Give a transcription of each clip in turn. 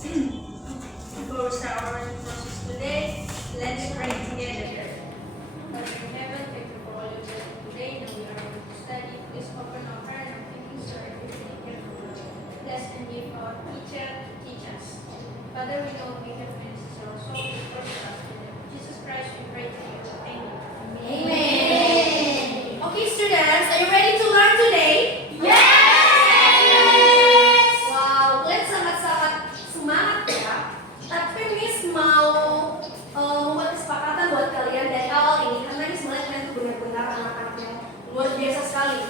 Before we start our worship process today, let's pray together. Father in heaven, thank you for all your blessing today. Now we are going to study. Please open our heart and thinking so everything we can bless and give our teacher to teach us. Father, we know we have ministers our soul before you us today. Jesus Christ, we pray to you. Amen. Amen. Okay, students, are you ready to learn today? Yes! Wow, kalian sangat-sangat semangat ya. Tapi Miss mau membuat kesepakatan buat kalian dari awal ini karena Miss melihat kalian tuh benar-benar anak-anak yang luar biasa sekali,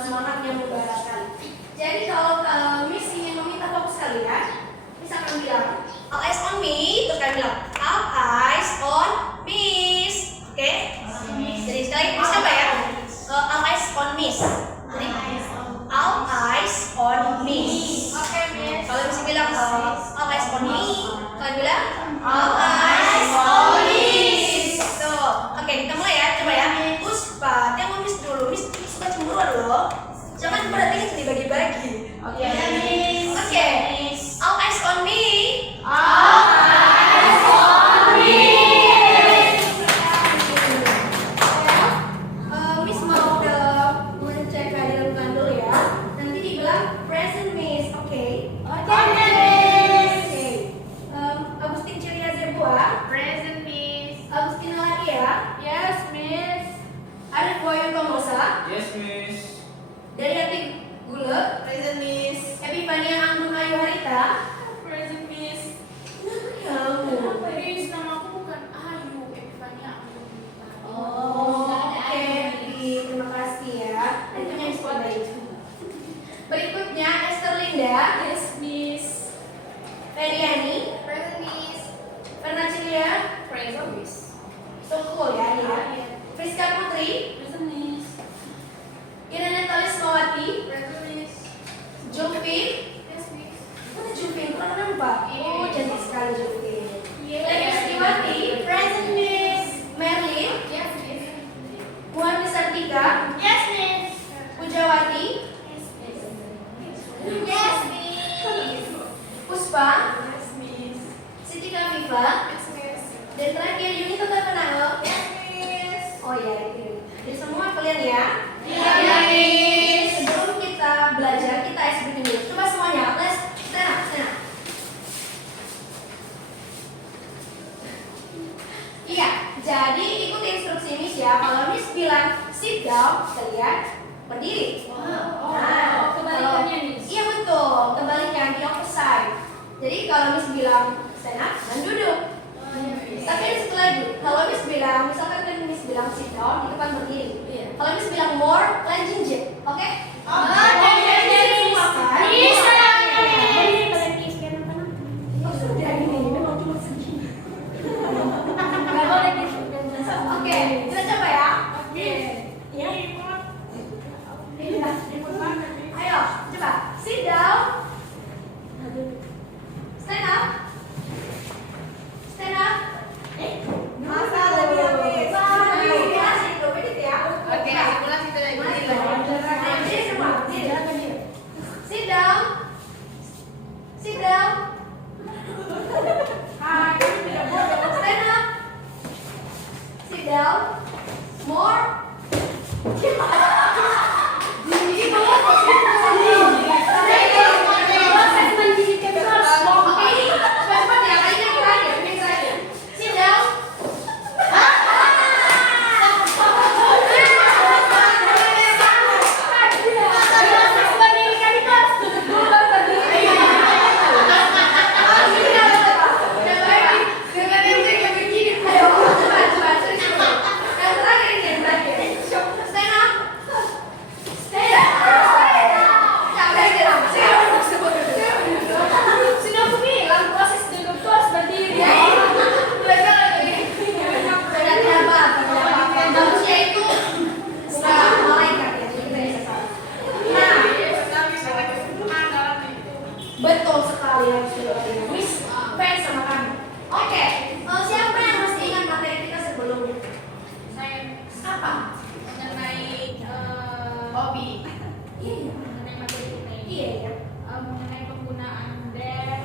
semangatnya membara sekali. Jadi kalau Miss ingin meminta fokus kalian, Miss akan bilang all eyes on me, terus kalian bilang all eyes on Miss, oke? Jadi sekali Miss coba ya, all eyes on Miss. Jadi all eyes on Miss. Oke, Miss. Kalau Miss bilang all eyes on me, kalian bilang all eyes on Miss. Tuh, oke kita mulai ya, coba ya. Puspa, tengok Miss dulu. Miss suka cemburuan loh. Jangan berarti dibagi-bagi. Oke, Miss. Oke, all eyes on me. All eyes on me. Miss mau ke ngecek kehadiran bukan dulu ya. Nanti dibilang present Miss, oke? Oke, Miss. Oke. Agustin Ceria Zebua, Present, Miss. Agustin Laria, Yes, Miss. Arif Boyo Tomosa, Yes, Miss. dari Hati Gule, Present, Miss. Epifania Anggun Ayu Harita. Present, Miss. Kenapa kamu? Miss, nama aku bukan Ayu, Epifania aku. Oh, oke, terima kasih ya. Itu yang sekolah baik. Berikutnya Esther Linda, Yes, Miss. Feriani, Present, Miss. Fernandia, Present, Miss. so cool ya dia. Friska Putri, Present, Miss. Irene Talis Mawati, Present, Miss. Jovin. Yes, Miss. Mana Jovin? Kurang nampak. Oh, cantik sekali Jovin. Yes. Lady Setiwati, present Miss. Merlin, Yes, Miss. Muhammad Sartika, Yes, Miss. Pujawati, Yes, Miss. Yes, Miss. Puspa, Yes, Miss. Siti Kafifa, Yes, Miss. dan terakhir Yunita Tapanao. Yes, Miss. Oh ya, itu. Jadi semua kalian ya. Iya, Miss. Sebelum kita belajar, kita icebreaking dulu. Coba semuanya, let's stand up, stand up. Iya, jadi ikuti instruksi Miss ya. Kalau Miss bilang sit down, kalian berdiri. Nah, kebalikannya, kalau- Miss. Iya betul, kebalikan di opposite. Jadi kalau Miss bilang stand up, dan duduk. Tapi setelah itu, kalau Miss bilang, misalkan kan Miss bilang sit down, itu kan berdiri. Iya. Kalau Miss bilang more, kalian jinjit, oke? Oke, Miss. Bisa. Berdiri kalian kiss kayak anak-anak. Oh sudah ini, memang cuma segini. Nggak boleh gitu. Oke, kita coba ya. Oke. Ya. Ayo, coba. Sit down. Stand up. Stand up. Masa lebih Miss? Asik, tuh, bedit ya. Oke, ulang situ lagi. Berdiri semua, berdiri. Sit down. Sit down. Stand up. Sit down. More. Sit down. Betul sekali harus dilakukan. Miss fans sama kami. Oke, siapa yang masih ingat materi kita sebelumnya? Saya Apa? mengenai Hobi. Iya, mengenai materi kita ini. iya, iya. Mengenai penggunaan there,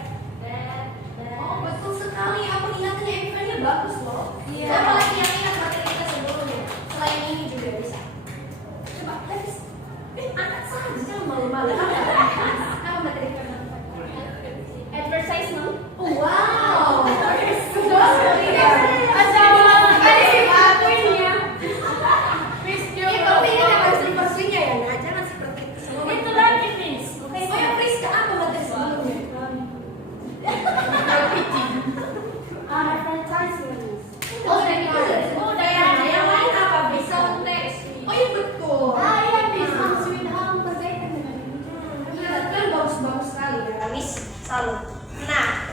Salut. Nah,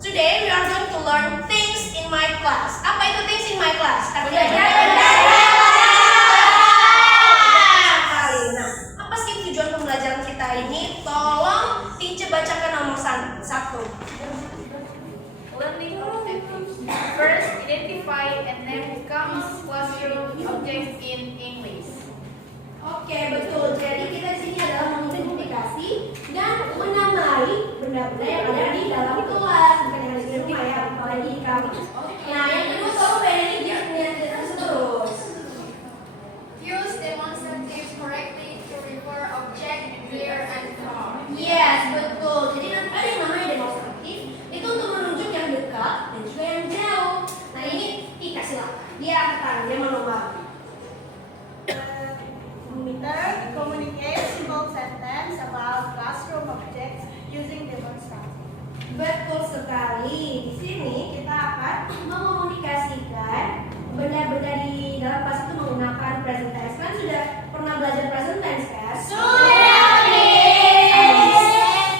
today we are going to learn things in my class. Apa itu things in my class? Nah, apa sih tujuan pembelajaran kita ini? Tolong teacher bacakan nomor 1. Learning objectives. First, identify and name comes classroom objects in English. Oke, betul. Jadi kita di sini adalah mengidentifikasi dan menamai benda-benda yang ada di dalam kelas, bukan yang ada di rumah ya, apalagi di kampus. Nah, yang kedua tolong bayangin dia punya terus. Use demonstratives correctly to refer object near and far. Yes, betul. Jadi nanti ada yang namanya demonstratif itu untuk menunjuk yang dekat dan juga yang jauh. Nah, ini Ika silakan. Dia akan dia menolak. Third, communicate simple sentence about classroom objects using demonstrative. Betul sekali. Di sini kita akan mengkomunikasikan benda-benda di dalam kelas itu menggunakan present tense. Kan sudah pernah belajar present tense kan? Sudah.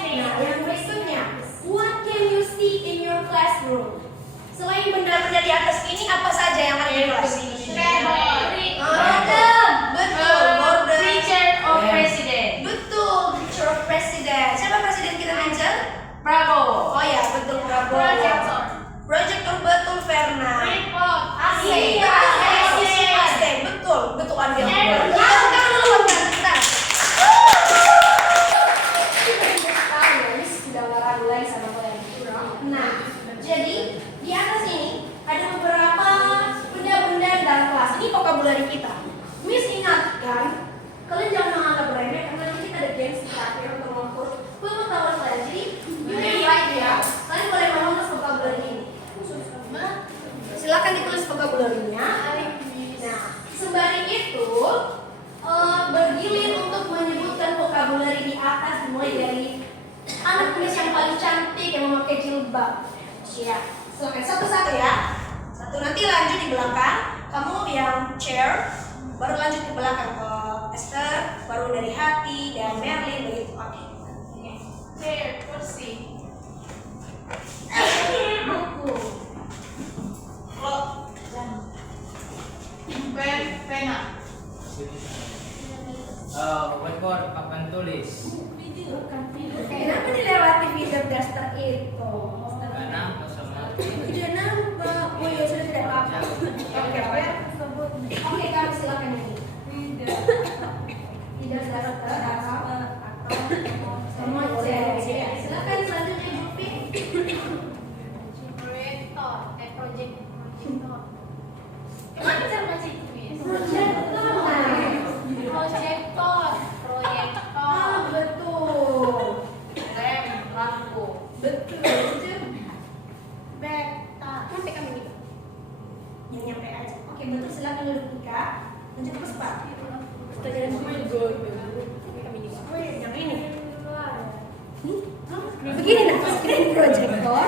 Nah, yang berikutnya, what can you see in your classroom? Selain benda-benda di atas ini, apa saja yang ada di kelas? Betul. Border. Teacher or president? Betul. Teacher of president. Siapa presiden kita Angel? Bravo. Oh ya, betul Prabowo. Projector. Projector betul Verna. Report. AC. Iya. AC. Betul Angel. Kita sudah nggak ragu lagi sama kalian. Nah, jadi di atas ini ada beberapa benda-benda dalam kelas. Ini vocabulary kita. Miss ingatkan, kalian jangan menganggap remeh karena nanti kita ada games di terakhir untuk mengukur pengetahuan kalian. Jadi, you can write ya. Kalian boleh menulis vocabulary ini. Silakan ditulis vocabulary-nya. Nah, sembari itu bergilir untuk menyebutkan vocabulary di atas mulai dari anak Miss yang paling cantik yang memakai jilbab. Ya, silakan satu-satu ya. Satu nanti lanjut di belakang. Kamu yang chair, baru lanjut ke belakang ke Esther, baru dari Hati dan Merlin begitu. Oke. Chair. Kursi. Buku. Pen. Pena. Whiteboard papan tulis. Kenapa dilewati video duster itu? Gak nampak sama. Tidak nampak. Oh ya sudah tidak apa-apa. Oke, oke kami silakan nyanyi. Tidak terdapat semua boleh. Silakan selanjutnya Jupi. Proyektor. Project. Gimana cara baca itu, Miss? Proyektor. Proyektor. Ah, betul. Rem. Lampu. Betul. Beta. Sampai kami nih. Yang nyampe aja. Oke, betul silakan duduk Ika. Lanjut ke Spa. Pertanyaan semua juga. Oh iya, yang ini. Begini nah, screen projector.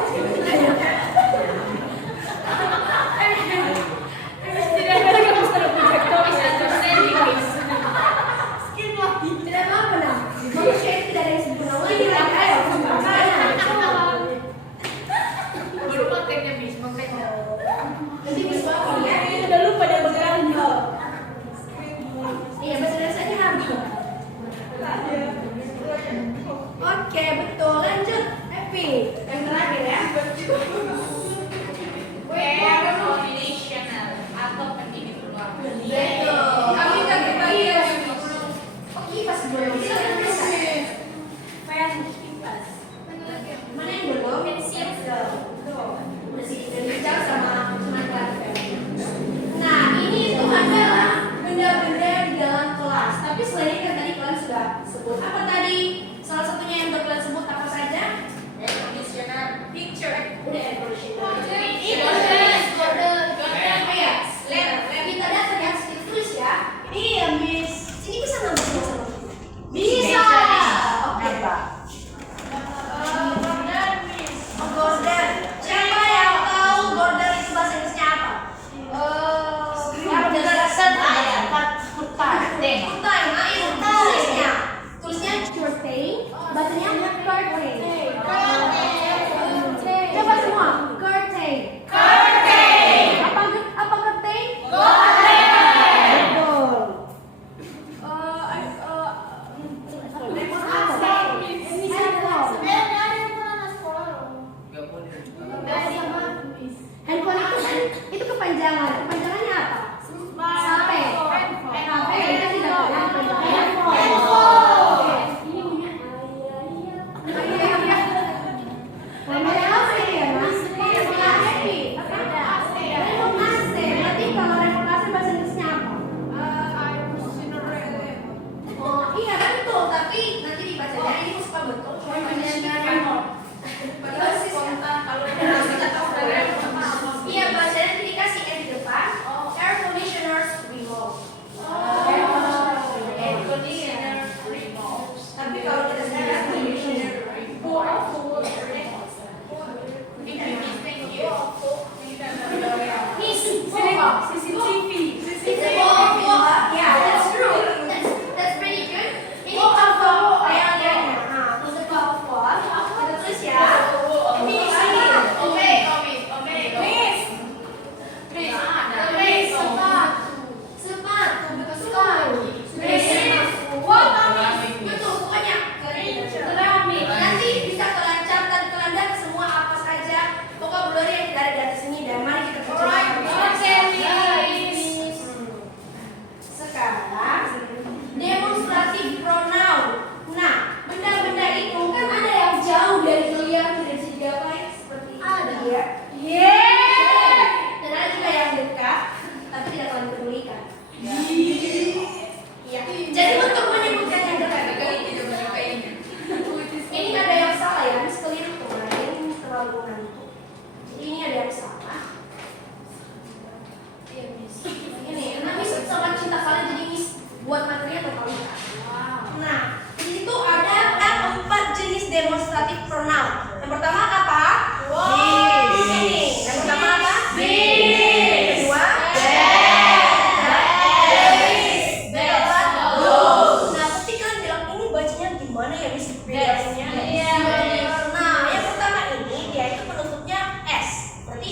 Tidak ada yang bisa projector. Skin lagi. Tidak apa-apa nah. Manusia itu tidak ada yang sempurna. Lagi ayo. Baru konteknya, Miss. Konteknya. Nanti bisa ya. Udah lupa dia bergerak. Iya, bahasa Indonesia aja habis. Oke, betul. Lanjut. Happy. Yang terakhir ya. Coordinational atau pendidik luar. Betul. Kami kan berbagi ya. Oh, kipas boleh. Silakan bisa. Fan kipas. Mana yang belum? Pensil. Udah sih, udah bicara sama teman-teman. Nah, ini itu adalah benda-benda di dalam kelas. Tapi selain itu tadi kalian sudah sebut. Apa tadi? Salah satunya yang kalian sebut apa saja? Air conditioner. Picture. Udah air conditioner. Ini Oh ya, kita dapat yang sedikit tulis ya. Iya, Miss. Sini bisa ngambil sama. Bisa. Oke, Pak. Gorden. Siapa yang tahu gorden itu bahasa Inggrisnya apa? Kutai. Nah, itu tulisnya. Tulisnya curtain, bacanya curtain. relative pronoun. Yang pertama apa? Ini. Yang pertama apa? Yang kedua? Nah, ketika kalian bilang ini bacanya gimana ya, Miss? Bedanya? Nah, yang pertama ini dia itu penutupnya S. Berarti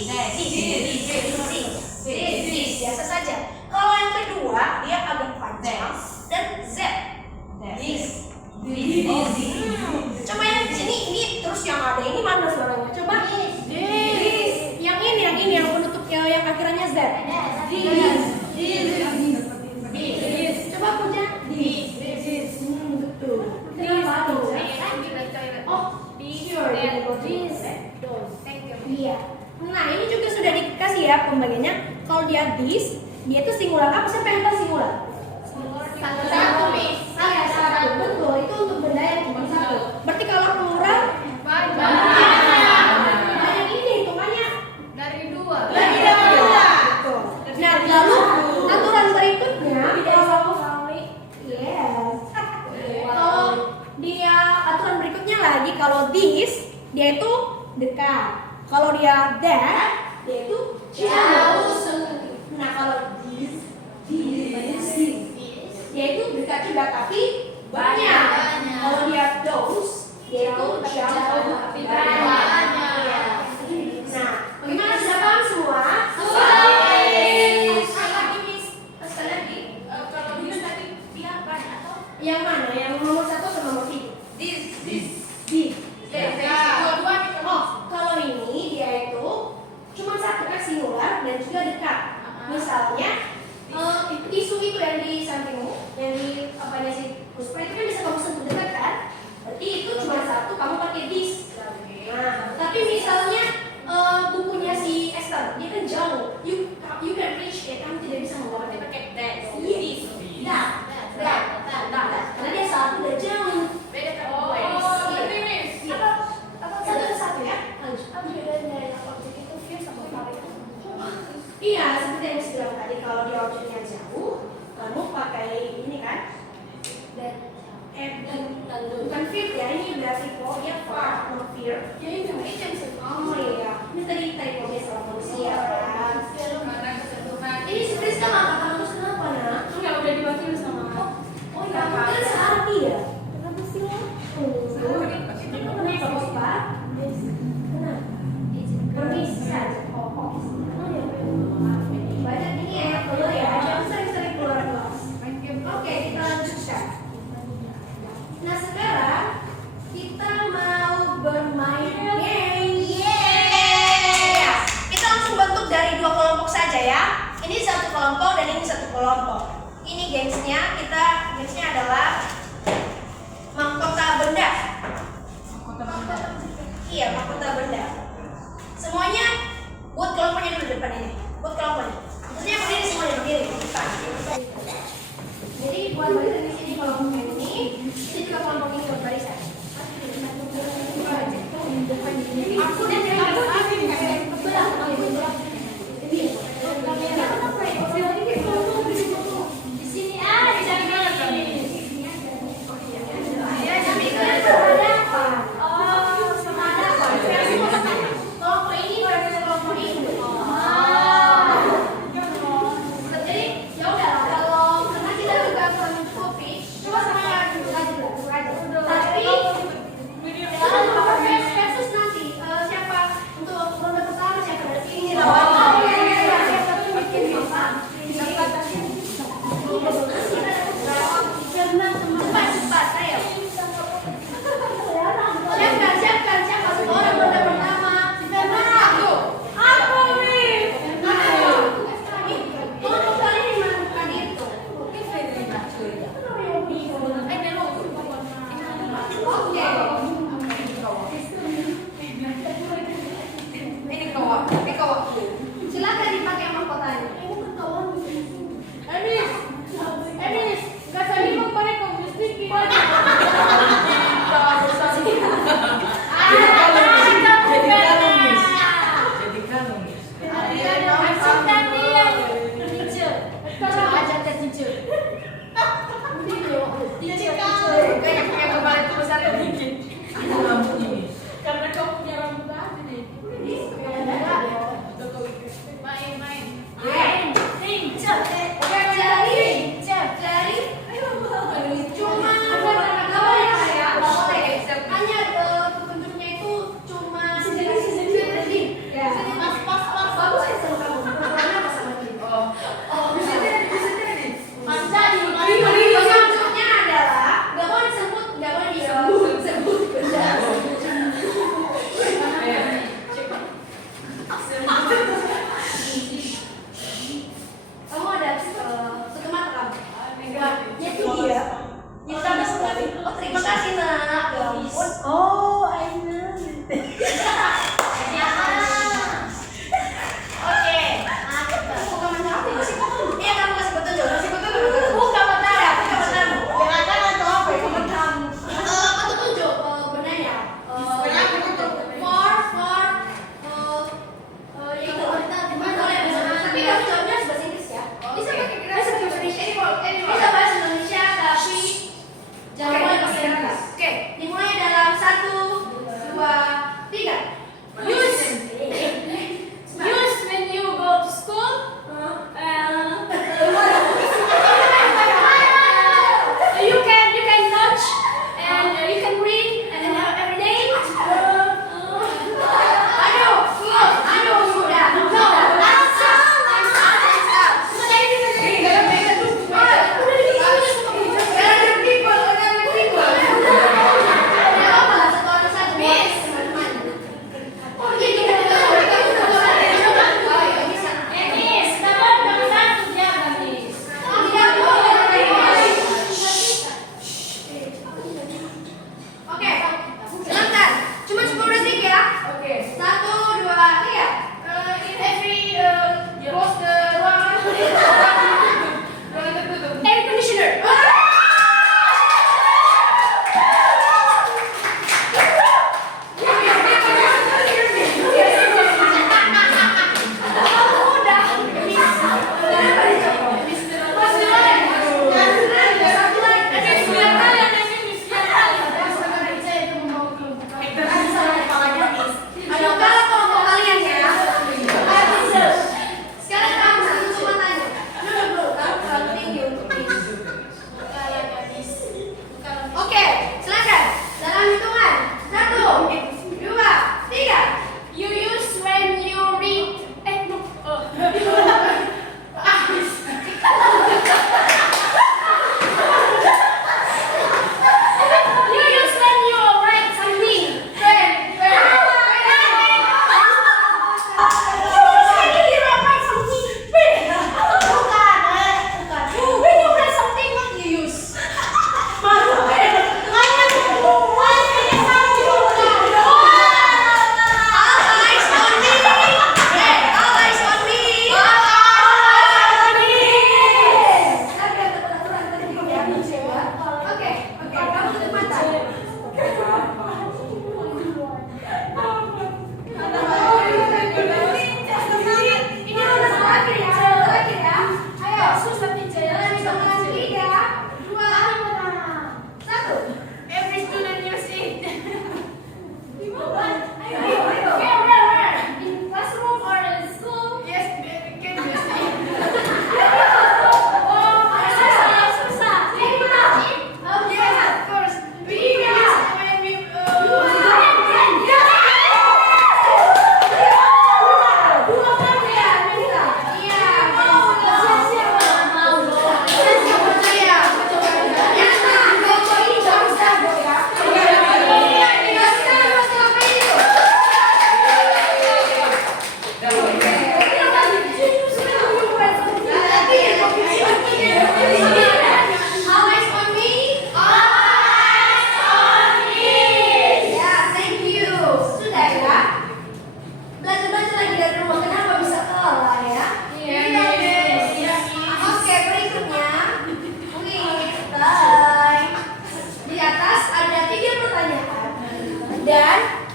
this. Biasa saja. Kalau yang kedua dia agak panjang dan Z. This. Coba yang di sini ini terus yang ada ini mana suaranya? Coba. This. Yang ini yang penutupnya yang akhirannya Z. This. Coba punya this. Betul. Kenapa tuh? Oh, sure. Iya. Nah, ini juga sudah dikasih ya pembagiannya. Kalau dia this, dia itu singular. Apa siapa yang tahu singular? Satu. Betul. Itu untuk benda yang cuma satu. Berarti kalau plural banyak ini hitungannya Dari dua. Betul. Nah, lalu aturan berikutnya kalau dia aturan berikutnya lagi, kalau this dia itu dekat. Kalau dia that dia itu jauh. Nah, kalau this dia itu dekat juga tapi banyak. Kalau dia those dia itu jauh tapi banyak. Nah, bagaimana, sudah paham semua? Sekali lagi. Kalau dia tadi dia banyak atau Yang mana? Yang nomor 1 atau nomor 3? this. Dua-duanya. Oh, kalau ini dia itu cuma satu kan, singular dan juga dekat. Misalnya isu itu yang di sampingmu, yang di apanya sih Puspa itu kan bisa kamu sentuh dekat kan? Berarti itu cuma satu, kamu pakai this. Nah, tapi misalnya bukunya si Esther, dia kan jauh. You can reach it, kamu tidak bisa membawa dia pakai that. Yes. Karena dia satu dan jauh. Beda kan? Iya. Miss. Satu ke satu ya. Iya, seperti yang saya bilang tadi, kalau dia objeknya jauh, kamu pakai ini kan? Dan bukan fear ya, ini berarti kok dia far, not fear. Oh iya, ini tadi kok dia salah manusia kan? Karena kesentuhan. Ini sebenarnya sama kata manusia kenapa nak? Enggak, udah diwakili sama Oh iya, kan searti ya? Kenapa sih lo? Kenapa Puspa? Kenapa? Permisi saja. Oh. Banyak ini ya, keluar ya. Jangan sering-sering keluar kelas. Oke, kita lanjutkan. Nah, sekarang kita mau bermain game. Kita langsung bentuk dari 2 kelompok saja ya. Ini satu kelompok dan ini satu kelompok. Ini gamesnya adalah mahkota benda. Iya, mahkota benda. Semuanya buat kelompoknya dulu depan ini. Buat kelompoknya. Maksudnya berdiri semuanya, berdiri depan. Jadi buat barisan di sini kelompok ini juga kelompok ini buat barisan. Aku dan di sini di sana.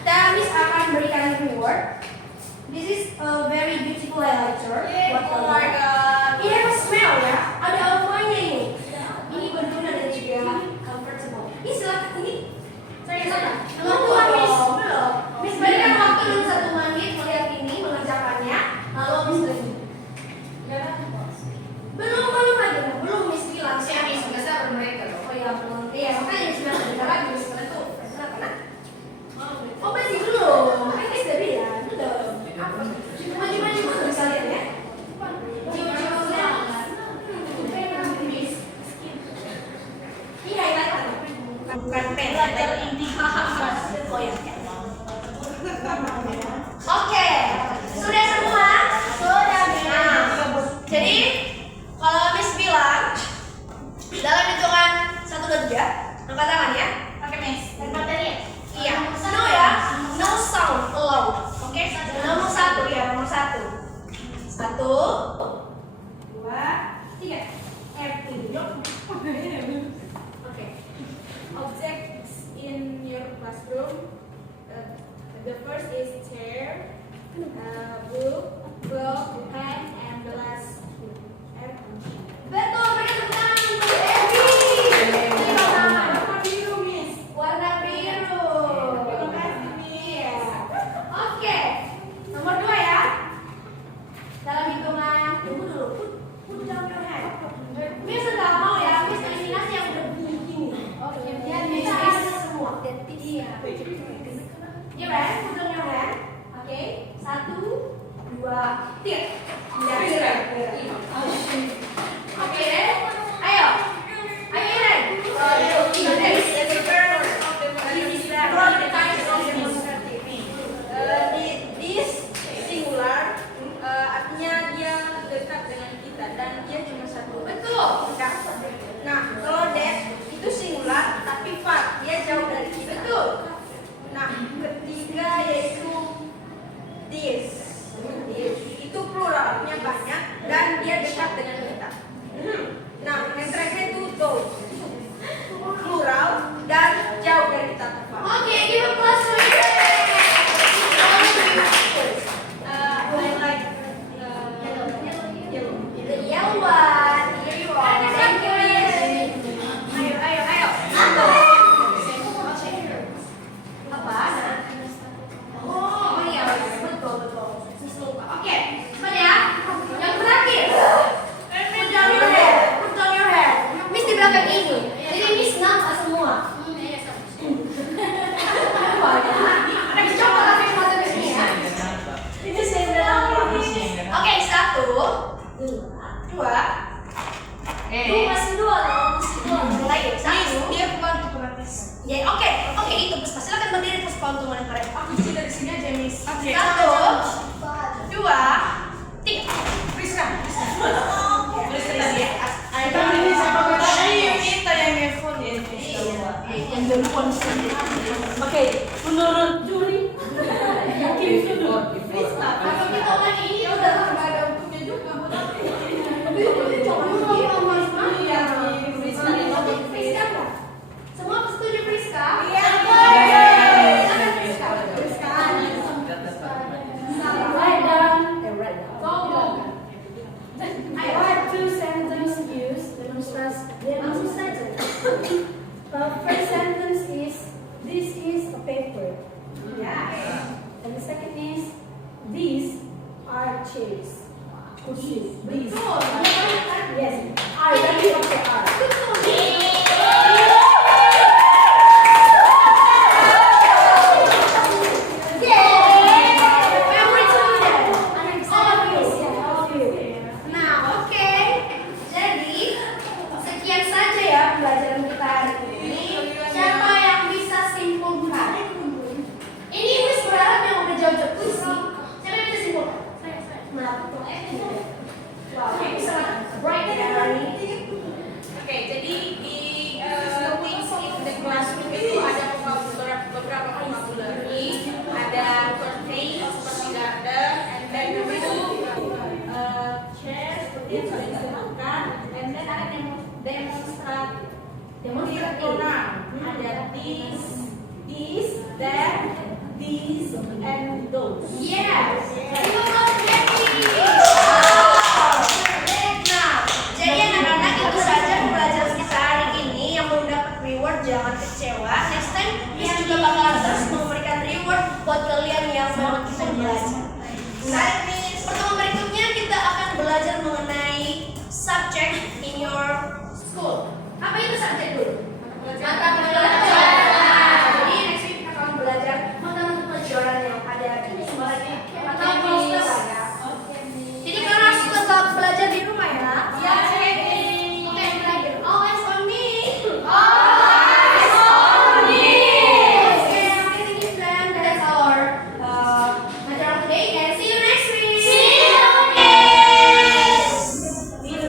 Dan Miss akan berikan reward. This is a very beautiful highlighter. Buat Oh my kalian. god. Ini have a smell ya. Ada aromanya ini. Ini benar-benar dan juga comfortable. Ini silakan ini. Saya. Tunggu Miss. Belum. Miss berikan waktu dulu 1 menit melihat ini, mengerjakannya. Lalu Miss lagi. Belum lagi. Belum Miss bilang. Si Miss biasa bermereka loh. Oh iya, belum. Iya, makanya Miss bilang sebentar lagi Miss bilang tuh. Silakan. Nah. Oh masih belum. Kan Miss udah bilang. Belum. Maju bisa lihat ya. Miss. Ini highlighter. Bukan pen. Oh ya. Oke, sudah semua? Sudah. Nah, jadi kalau Miss bilang dalam hitungan 1, 2, 3, angkat tangan ya. Oke, Miss. Angkat tadi. Iya. No ya. No sound allowed. Oke. Nomor 1 ya. Nomor 1. 1, 2, 3. Oke. Objects in your classroom. The first is chair, book, clock, pen, and the last Betul, berikan tepuk tangan untuk Evi. Warna biru, Miss. Warna biru. Terima kasih, Miss. Iya. Oke. Nomor 2 ya. Dalam hitungan, tunggu dulu. Put down your hand. Miss nggak mau ya, Miss eliminasi yang udah begini. Oke, biar Miss semua. Iya. Iya, kan? Put down your hand. Oke. 1, 2, 3. Iya. Oke, ayo. Ayo, Ren. This singular artinya dia dekat dengan kita dan dia cuma satu. Betul. Nah, kalau that itu singular tapi part dia jauh dari kita. Betul. Nah, ketiga yaitu this. Itu pluralnya banyak dan dia dekat dengan kita. Nah, yang terakhir itu those. Plural dan jauh dari kita. Oke, give a plus for you. I like yellow. The yellow one. Here you are. Thank you, Miss. Ayo. Apa? Oh iya, betul. Miss lupa. Oke, cepat ya. Yang terakhir. Put down your head. Miss di belakang ini. Jadi Miss nampak semua. Miss coba kasih foto Miss ini ya. Ini sendal. Oke, 1, 2. Masih 2 loh. Mulai 1. Dia bukan otomatis. Ya, oke, itu Miss. Silakan berdiri terus keuntungan yang keren. Aku sih dari sini aja, Miss. 1, 2, 3. Priska. Ini siapa Kita yang nelfon ya. yang dulu Oke, menurut juri yakin sudah. Kalau kita lagi ini udah nggak ada untuknya juga buat apa? Tapi itu coba Iya, Priska nggak? Semua setuju Priska? Iya. Silakan Priska. Write down. Go. Part 2 sentence use demonstrated. First sentence is this is a paper. Yeah. And the second is these are chairs. Kursi. These. Yes. Are. Tadi pakai are. Favorite student. All of you. Nah, oke. Jadi, sekian saja ya pelajaran kita hari ini. Siapa yang bisa simpulkan? Ini Miss berharap yang udah jauh-jauh puisi. Siapa yang bisa simpulkan? Wow, ini bisa bright ya hari ini. Oke, jadi di things in the classroom itu ada beberapa vocabulary, ada contain seperti garden, and then itu chair seperti yang sudah disebutkan, and then ada demonstrative pronoun, ada this, that, these, and those. Yes, you are happy. Wow. Nah, jadi anak-anak itu saja pembelajaran kita hari ini. Yang belum dapat reward jangan kecewa. Next time Miss juga bakalan terus memberikan reward buat kalian yang mau kita belajar. Nah,